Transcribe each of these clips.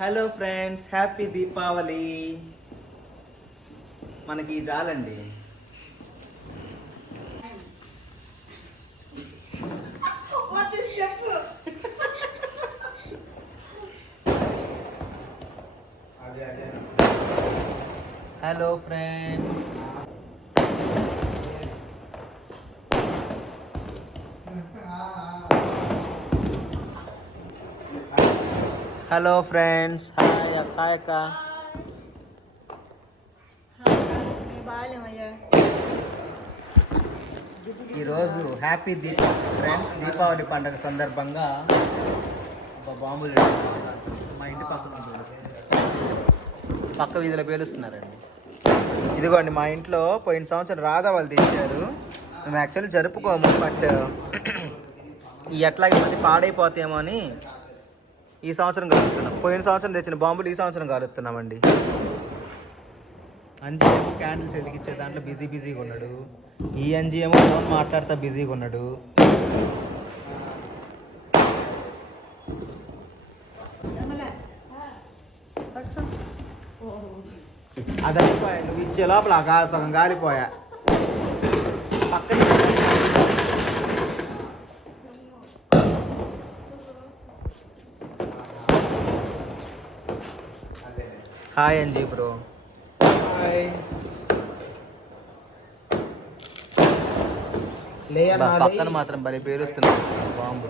Hello friends happy Deepavali మనకి ఈ జాలండి. Hello friends hello friends hi అక్క అక్క. ఈరోజు హ్యాపీ దీప ఫ్రెండ్స్ దీపావళి పండుగ సందర్భంగా ఒక బాంబులు మా ఇంటి పక్కన పక్క వీధిలో పేలుస్తున్నారండి. ఇదిగోండి మా ఇంట్లో పోయిన సంవత్సరం రాధా వాళ్ళు తెచ్చారు. మేము యాక్చువల్లీ జరుపుకోము బట్ ఎట్లాగే మళ్ళీ పాడైపోతాయేమో అని ఈ సంవత్సరం కలుపుతున్నాం పోయిన సంవత్సరం తెచ్చిన బాంబులు ఈ సంవత్సరం కలుపుతున్నామండి అంజీ ఏమో క్యాండిల్స్ వెలిగించే దాంట్లో బిజీ బిజీగా ఉన్నాడు. ఈ అంజీ ఏమో ఫోన్ మాట్లాడుతా బిజీగా ఉన్నాడు. అది అయిపోయా నువ్వు ఇచ్చే లోపల సగం గాలిపోయా. పక్కన హాయ్ అంజీ బ్రో. బా, పక్కన మాత్రం భలే పేరుస్తున్నాయి బాంబు.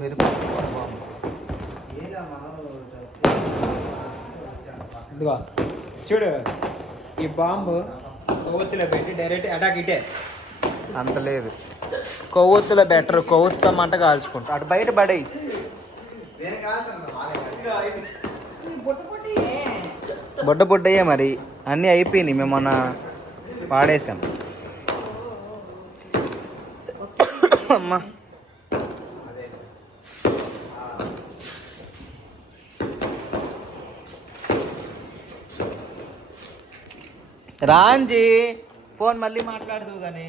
మీరు బాంబు. ఇదిగో చూడు ఈ బాంబు కొవ్వొత్తిలో పెట్టి డైరెక్ట్ అటాక్ ఇటే. అంత లేదు. కొవ్వొత్తులో బెటర్ కొవ్వొత్తుతో మంట కాల్చుకుంటా. అటు బయట పడేయి. బుడ్డ బుడ్డయ్యే మరి. అన్నీ అయిపోయినాయి. మేము మొన్న వాడేసాం అమ్మా. రాంజీ ఫోన్ మళ్ళీ మాట్లాడదు కానీ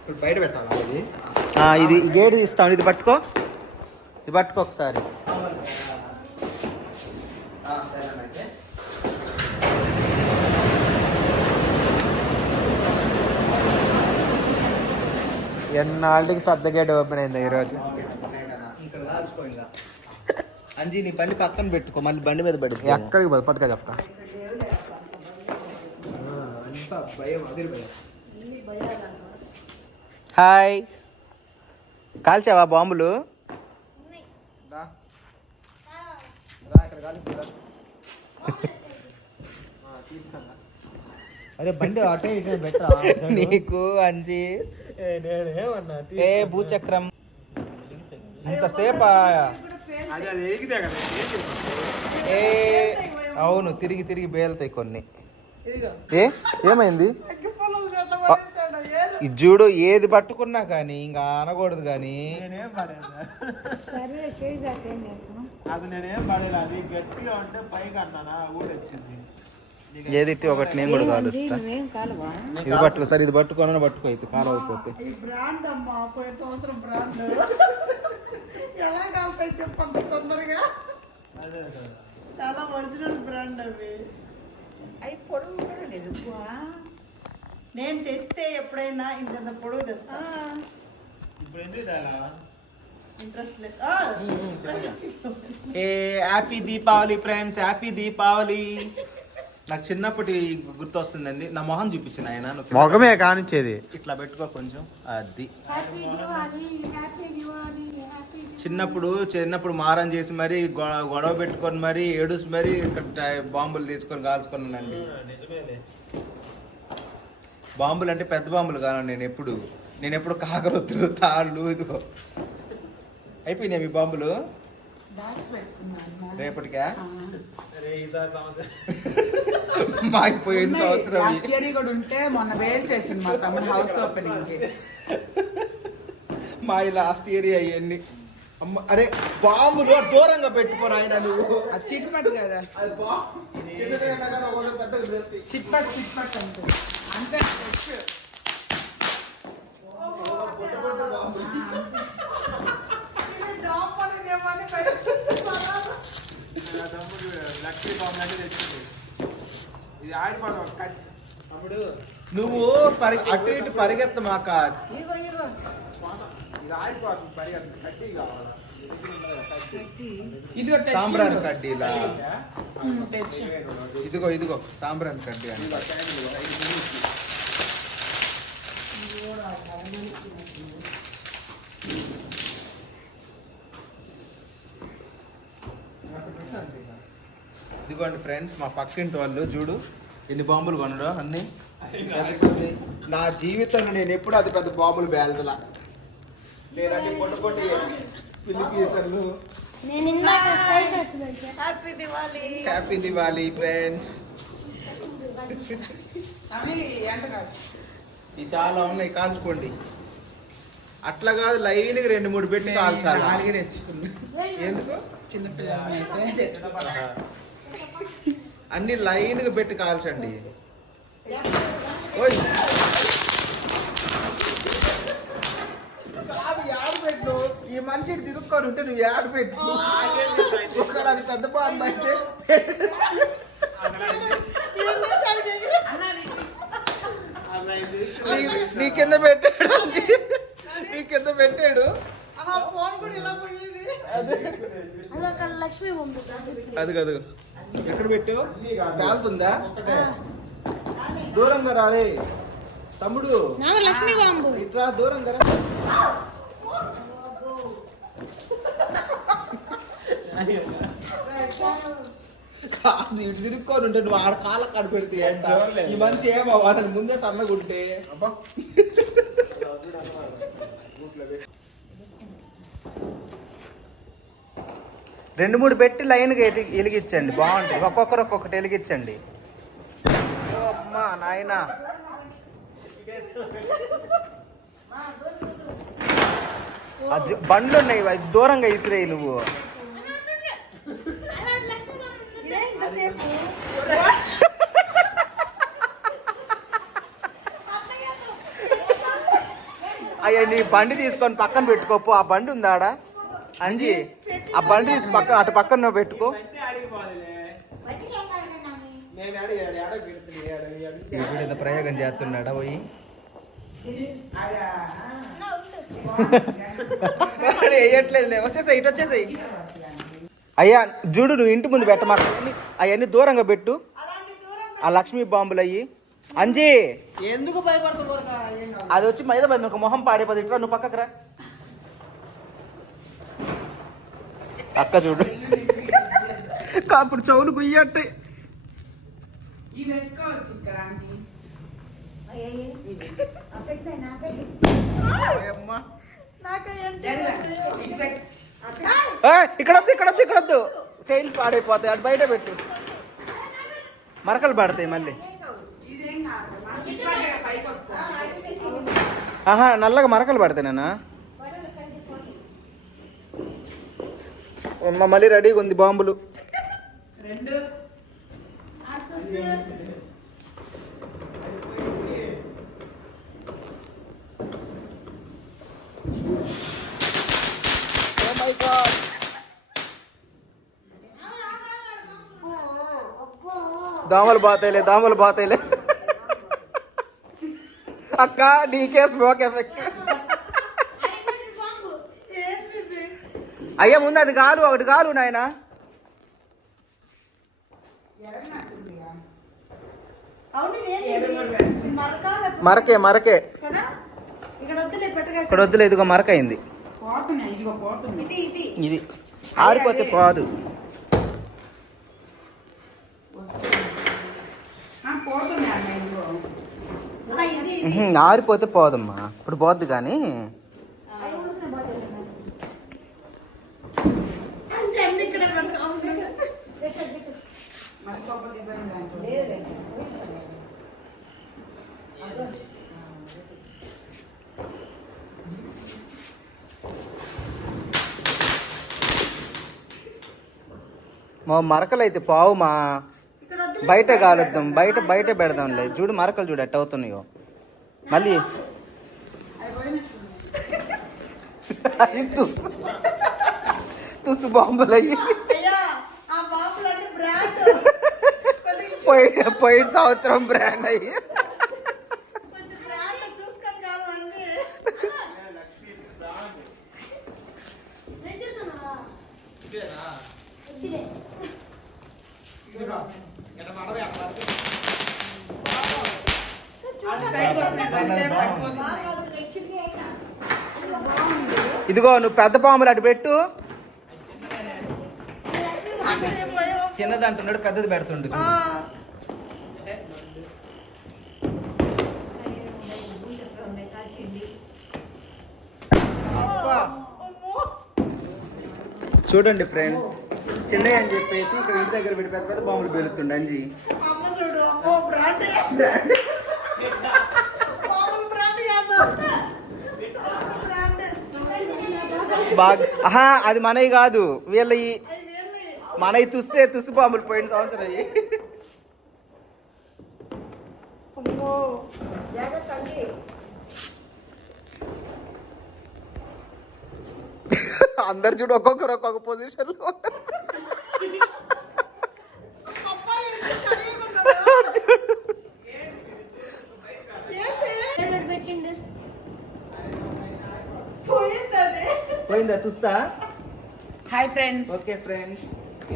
ఇప్పుడు బయట పెట్టాలా ఇది? ఇది గేట్ తీస్తాం ఇది పట్టుకో. ఇది పట్టుకో ఒకసారి. ఎన్నాళ్ళకి పెద్ద గేట్ ఓపెన్ అయింది ఈరోజు? అంజీ నీ బండి పక్కన పెట్టుకో మళ్ళీ బండి మీద పడుతుంది ఎక్కడికి పోదు పట్టుగా చెప్తా. హాయ్. కాల్చావా బాంబులు. అరే బండి అటే ఇటే బెటర్ నీకు అంజీ. ఏ, భూచక్రం. ఇంతసేపా? ఏం అవును తిరిగి తిరిగి బేలుతాయి కొన్ని. ఏ ఏమైంది? చూడు ఏది పట్టుకున్నా కానీ ఇంకా అనకూడదు కానీ. అది నేనేం పడేలా అది గట్టిగా ఉంటే పైకి అన్నానా ఊడొచ్చింది. ఏది ఇట్టి ఒకటి నేను కూడా కాలుస్తా ఇది పట్టుకో సరే ఇది పట్టుకోనని పట్టుకో అయితే కాలు అయిపోతే. ఈ బ్రాండ్ అమ్మా పోయిన సంవత్సరం బ్రాండ్ ఎలా కాలుతాయి చెప్పంత తొందరగా? చాలా ఒరిజినల్ బ్రాండ్ అవి. అవి పొడుగు కూడా లేదు ఎక్కువ. నేను తెస్తే ఎప్పుడైనా ఇంత పొడుగు తెస్తా? ఇంట్రెస్ట్ ఏ happy Deepavali friends happy Deepavali నాకు చిన్నప్పటి గుర్తొస్తుందండి. నా మొహం చూపించిన ఆయన మొగమే కానిచ్చేది. ఇట్లా పెట్టుకో కొంచెం. అది. చిన్నప్పుడు చిన్నప్పుడు మారం చేసి మరి గొడవ పెట్టుకొని మరి ఏడుసి మరి బాంబులు తీసుకొని కాల్చుకున్నానండి. నిజమేలే బాంబులు అంటే పెద్ద బాంబులు కాను నేను ఎప్పుడు. నేను ఎప్పుడు కాకరొత్తులు తాళ్ళు ఇదిగో. అయిపోయినాయి మీ బాంబులు? రేపటికా? ఈసారి సంవత్సరం. లాస్ట్ ఇయర్ కూడా ఉంటే మొన్న వేల్ చేసింది మా తమ్ముడు హౌస్ ఓపెనింగ్కి. మా లాస్ట్ ఇయర్ అవన్నీ. అమ్మ అరే బాంబులు దూరంగా పెట్టుకోరు ఆయన నువ్వు. అది చిట్ పట్టు కదా. అది బా- చిన్నదైనా కానీ ఒక్కోసారి పెద్దగా పెరుగుతాయి. చిట్ పట్టు చిట్ పట్టు అంతే అంతే fresh. కట్టి తెచ్చింది ఇది ఆడిపోతాం కట్టి అప్పుడు నువ్వు పరి అటు ఇటు పరిగెత్త మాక. సాంబ్రాన్ కడ్డీలా? ఇదిగో ఇదిగో సాంబ్రాన్ కడ్డీ అంట ఇదిగోండి ఫ్రెండ్స్ మా పక్కింటి వాళ్ళు చూడు. ఎన్ని బాంబులు కొనడు అన్ని? నా జీవితంలో నేను ఎప్పుడు అది పెద్ద బాంబులు బేల్చలా నేను అన్ని పొట్ట పొట్టి పెట్టా హ్యాపీ దివాలి ఫ్రెండ్స్ ఇవి చాలా ఉన్నాయి కాల్చుకోండి. అట్లా కాదు లైన్గా రెండు మూడు పెట్టి కాల్చాలి? ఎందుకు? చిన్నపిల్లలు అయితే తెచ్చుకోవాలి అన్ని లైన్గా పెట్టి కాల్చండి. పెట్టు. ఈ మనిషి తిరుక్కొని ఉంటే నువ్వు యాడ పెట్టు. ఒకవేళ అది పెద్ద బాంబు అయితే. నీ- నీ కింద పెట్టాడు. నీ కింద పెట్టాడు. ఆ ఫోన్ కూడా ఇలా పోయేది. అదొక లక్ష్మీ బొమ్మ అది కాదు ఎక్కడ పెట్టు? కాలుతుందా దూరంగా రాలే తమ్ముడు. నాకు లక్ష్మీ బాంబు. ఇట్రా దూరంగా రా. కాదు ఇటు తిరుక్కొని ఉంటే నువ్వు ఆడ కాళ్ళ కాడ పెడితే? ఈ మనిషి ఏమవ్వాలి ముందే సన్నగుంటే. రెండు మూడు పెట్టి లైన్గా ఎటి- వెలిగించండి బాగుంటుంది. ఒక్కొక్కరు ఒక్కొక్కటి వెలిగించండి ఓ అమ్మా నాయన. బండ్లు ఉన్నాయి దూరంగా ఇసిరేయి నువ్వు. అయ్యా నీ బండి తీసుకొని పక్కన పెట్టుకోపో. ఆ బండి ఉందాడా? ఆడ అంజి ఆ బండి తీసి పక్కన అటు పక్కన పెట్టుకో. ఇప్పుడు ప్రయోగం చేస్తున్నాడా పోయి? వేయట్లేదు వచ్చేసాయి ఇటు వచ్చేసాయి. అయ్యా చూడు నువ్వు ఇంటి ముందు పెట్ట మాకు అవన్నీ దూరంగా పెట్టు. ఆ లక్ష్మీ బాంబులు అయ్యి. అంజీ. ఎందుకు భయపడతావు అది వచ్చి మీద పడింది ఒక మొహం పాడైపోతుంది ఇట్లా నువ్వు పక్కకు రా. అక్క చూడు. అప్పుడు చెవులు గుయ్యట్టే. ఇక్కడ పెట్టు. ఇక్కడ వద్దు ఇక్కడ వద్దు ఇక్కడ వద్దు టైల్స్ పాడైపోతాయి అటు బయట పెట్టు. మరకలు పడతాయి మళ్ళీ. ఆహా నల్లగా మరకలు పడతాయి నాన్న. మళ్ళీ రెడీగా ఉంది బాంబులు. రెండు. దోమలు బాతాయిలే దోమలు బాతాయిలే అక్క నీకే స్మోక్ ఎఫెక్ట్ ఏంది ఇది? అయ్యా ముందు అది కాదు ఒకటి కాదు నాయన. మరకే మరకే. ఇక్కడ వద్దులే ఇదిగో మరక అయింది. ఇది ఆరిపోతే పోదు. ఆరిపోతే పోదమ్మా. ఇప్పుడు పోద్ది కానీ అంచె అన్ని ఇక్కడ పెడతా మరి కోపం ఇబ్బంది దాంట్లో. మా మరకలు అయితే పోవుమా బయట కాలుద్దాం బయట బయట పెడదాంలే చూడు మరకలు చూడు ఎట్ట అవుతున్నాయో. మళ్ళీ బాంబులు అయ్యి అంటే బ్రాండ్ పోయిన పోయిన సంవత్సరం బ్రాండ్ అయ్యి కొంచెం బ్రాండ్ చూసుకొని కాదు అన్నీ నేను చెప్తున్నావా? ఇదిలే. అటు సైడ్ వస్తుంది పడిపోతుంది ఇదిగో నువ్వు పెద్ద పాములు అటు పెట్టు. చిన్నది అంటున్నాడు పెద్దది పెడుతుండు. చూడండి ఫ్రెండ్స్ చిన్నయ్య అని చెప్పేసి ఇక్కడ ఇంటి దగ్గర పెట్టి పెద్ద పెద్ద పెరుగుతుండు అంజీ అమ్మ చూడు అమ్మో బ్రాండ్ మామూలు బ్రాండ్ కాదు బ్రాండ్ బాగా ఆహా అది మనవి కాదు. వీళ్ళ మనవి తుస్తే తుస్సు పాములు పోయిన సంవత్సరం అయ్యి అందరు చూడు ఒక్కొక్కరు ఒక్కొక్క పొజిషన్లో ఉన్నారు. అబ్బాయి ఎందుకు కడియకున్నాడు? ఏంటి? ఎక్కడ పెట్టిండు పోయింది తుస్తా హాయ్ ఫ్రెండ్స్ ఓకే ఫ్రెండ్స్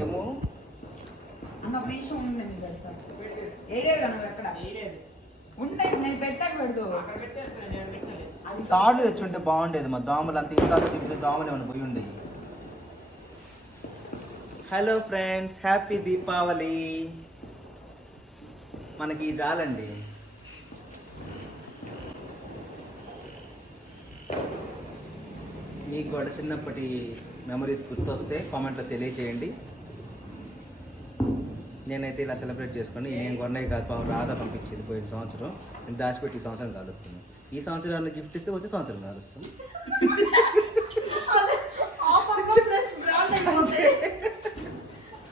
ఏమో? అన్న విషయం ఉందని తెలుసా ఏగేగా నువ్వు ఎక్కడ ఉండే నేను పెట్టాక పెడదు తాడు తెచ్చుంటే బాగుండేది మా దోమలు అంత ఇంట్లో తిరిగి దోమలు ఏమైనా పోయి ఉండేవి. హలో ఫ్రెండ్స్ హ్యాపీ దీపావళి మనకి ఈ జాలండి. మీకు కూడా చిన్నప్పటి మెమరీస్ గుర్తొస్తే కామెంట్లో తెలియచేయండి. నేనైతే ఇలా సెలబ్రేట్ చేసుకొని నేను కొన్నవి కాదు పాపం రాధా పంపించేది పోయిన సంవత్సరం. నేను దాచిపెట్టి ఈ సంవత్సరం కలుపుతున్నాను ఈ సంవత్సరాన్ని గిఫ్ట్ ఇస్తే వచ్చే సంవత్సరం కలుస్తాం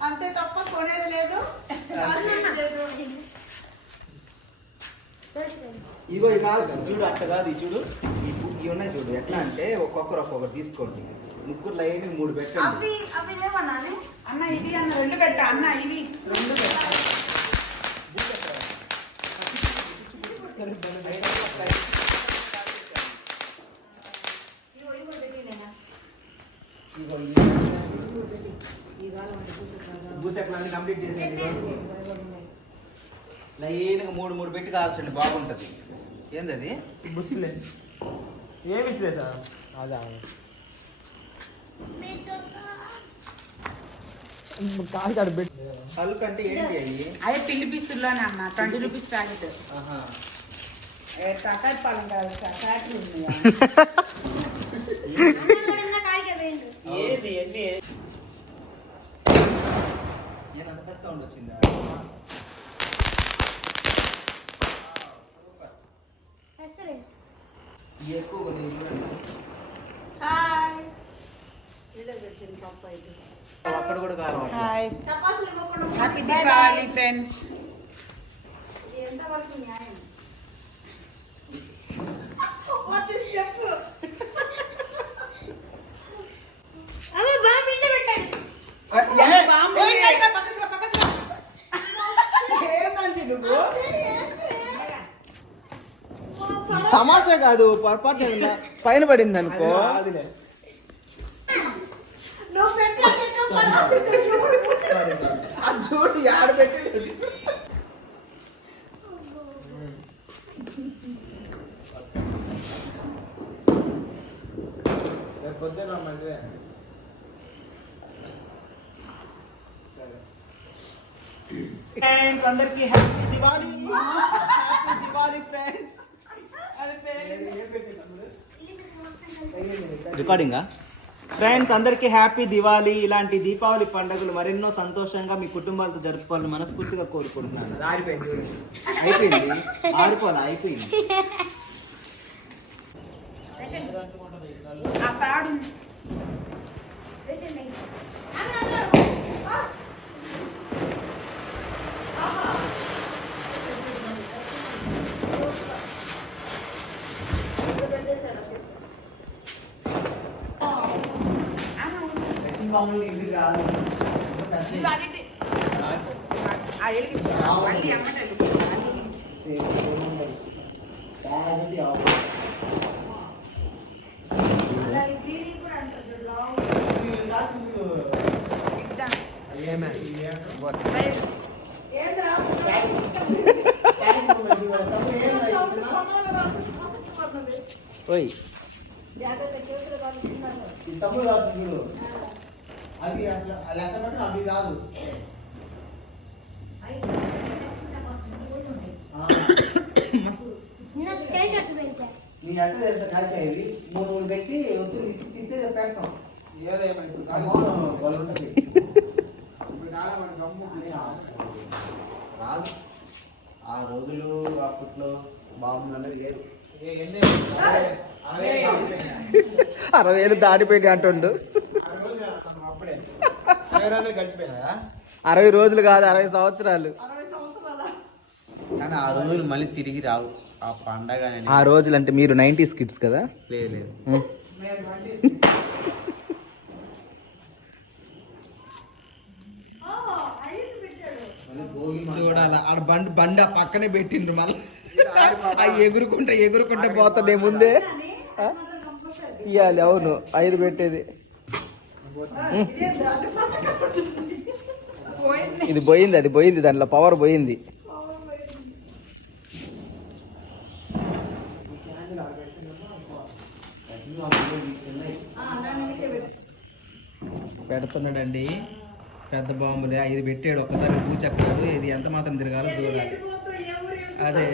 అంతే తప్ప కొనేది లేదు. ఇగో ఇది కాదు చూడు అట్ట కాదు చూడు. ఇవి ఉన్నాయి చూడు. ఎట్లా అంటే ఒక్కొక్కరు ఒక్కొక్కరు తీసుకోండి. ముగ్గురు లైన్ మూడు పెట్టండి. అవి అవి అన్న ఇది అన్న రెండు పెట్ట. అన్న ఇది. రెండు పెట్ట. భూచక్రాన్ని కంప్లీట్ చేసేయండి రోజుకి. లైన్గా మూడు మూడు పెట్టి కాల్చండి బాగుంటుంది. ఏంది అది బుస్లే ఏమి ఇచ్చలే సార్ అదా. కాదు కాదు పెట్టి హల్క్ అంటే ఏంటి అయ్యి అదే పిల్లి పీసుల్లోనే అన్న ట్వంటీ రూపీస్ ప్యాకెట్. టకాయి పాలెం కాదు పోయిండు ఏది ఎన్ని? సౌండ్ వచ్చిందా ఎక్సలెంట్ ఇవి ఎక్కువ అక్కడ కూడా. హాయ్ హ్యాపీ దీపావళి ఫ్రెండ్స్ ఇది ఎంతవరకు న్యాయం వాట్ ఇస్ స్టెప్ అమ్మ బాగా పిండి పెట్టాడు కాదు పొరపాటు పైన పడింది అనుకో అది చూడు ఆడ పెట్టి మధ్య ఫ్రెండ్స్ అందరికి happy Diwali happy Diwali friends రికార్డింగా friends అందరికీ హ్యాపీ దివాళీ. ఇలాంటి దీపావళి పండుగలు మరెన్నో సంతోషంగా మీ కుటుంబాలతో జరుపుకోవాలని మనస్ఫూర్తిగా కోరుకుంటున్నాను. అయిపోయింది? ఆరిపోలే అయిపోయింది ఆ తాడు మామూలు ఇది కాదు ఇది అది ఆ వెలిగించు మళ్ళీ అమ్మట వెలిగించు మళ్ళీ వెలిగించు అలా ఈ దీనికి కూడా అంటారు ఇద్దా సైజ్ ఏంద్రా ఓయ్. తమ్ముడు చూడు. అది అసలు లెక్క పెట్టడం అది కాదు. నీ అట్ట తెలుసా కాల్చాయి మూడు మూడు పెట్టి ఒత్తులు తీసి పెడతాం. ఉంటుంది. రాదు. ఆ రోజులు అప్పట్లో బాగుంది అనేది లేదు. అరవై. వేలు దాటిపోయింది అంటుండు. అరవై రోజులు కాదు అరవై సంవత్సరాలు. కానీ ఆ రోజులు మళ్ళీ తిరిగి రావు. ఆ పండగ ఆ రోజులు అంటే మీరు నైంటీస్ కిడ్స్ కదా? లేదు చూడాల ఆడ బండి బండి ఆ పక్కనే పెట్టిండ్రు మళ్ళీ. అవి ఎగురుకుంటే ఎగురుకుంటే పోతుండే ముందే? ఇయ్యాలి అవును ఐదు పెట్టేది ఇదేంద్రా అంటే పసక కూర్చుంది పోయింది ఇది పోయింది అది పోయింది దాంట్లో పవర్ పోయింది. పెడుతున్నాడండి. పెద్ద బాంబులే ఐదు పెట్టాడు ఒక్కసారి పూచెక్కాడు ఇది ఎంత మాత్రం తిరగాలో చూడాలి. అదే.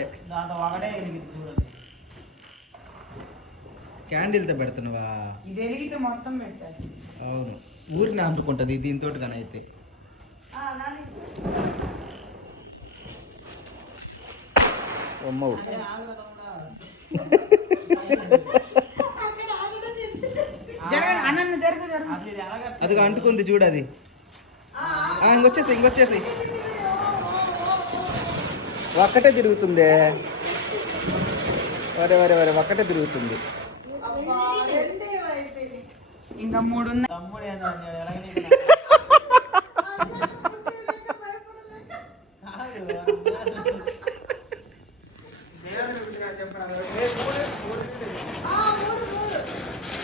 క్యాండిల్తో పెడుతున్నావా? ఇది మొత్తం పెట్టాలి అవును. ఊరిని అంటుకుంటుంది దీంతో కానీ అయితే అది అంటుకుంది చూడు అది. ఆ, ఇంకొచ్చేసి ఇంకొచ్చేసి ఒక్కటే తిరుగుతుందే. వరే వరే వరే ఒక్కటే తిరుగుతుంది. ఇంకా మూడు ఉన్నాయి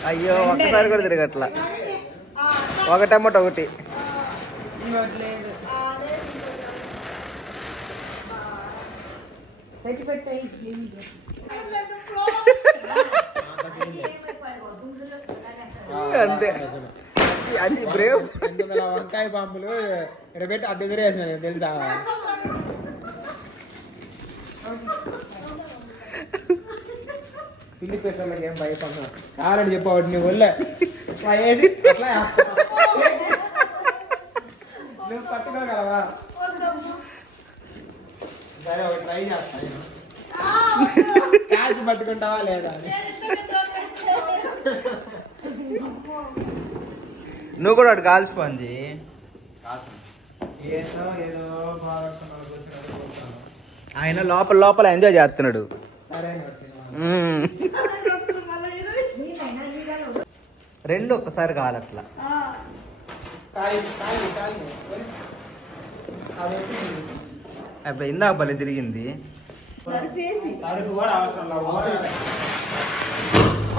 అయ్యో ఒక్కసారి కూడా తిరగట్లా. ఒకటమ్మట ఒకటి. పెట్టాయి అంతే. అది- బ్రేవ్ వంకాయ బాంబులు ఇక్కడ పెట్టి అడ్డు ఎదురేసిన తెలుసా? పిల్లి పేసర్లకి ఏం భయపడినా. కావాలని చెప్పావు నీ ఒళ్ళే ఇట్లా వేసి అట్లా వేస్తా. నువ్వు పట్టుకోగలవా? సరే ఒకటి ట్రై చేస్తా నేను. క్యాచ్ పట్టుకుంటావా లేదా అని. నువ్వు కూడా అటు కాల్చిపోంజి ఆయన లోపల లోపల ఎంజాయ్ చేస్తున్నాడు. రెండు ఒక్కసారి కాలట్లా అబ్బాయి ఇందాక బలి తిరిగింది. అవసరం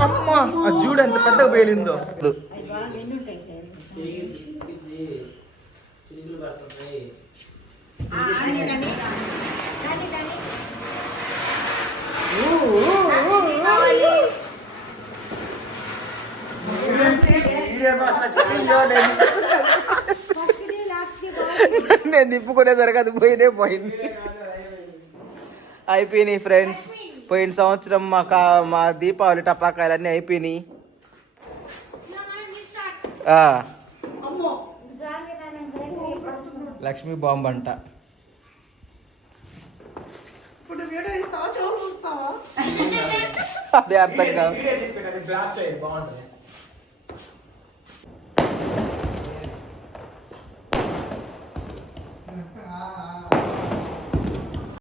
అమ్మా అది చూడు ఎంత పెద్దగా పేలిందో. నేను తిప్పుకునేసరికి అది పోయినే పోయింది. అయిపోయినాయి ఫ్రెండ్స్ పోయిన సంవత్సరం మా కా మా దీపావళి టపాకాయలు అన్నీ అయిపోయినాయి. ఆ, అమ్మో లక్ష్మీ బాంబు అంట. అదే అర్థం కాదు.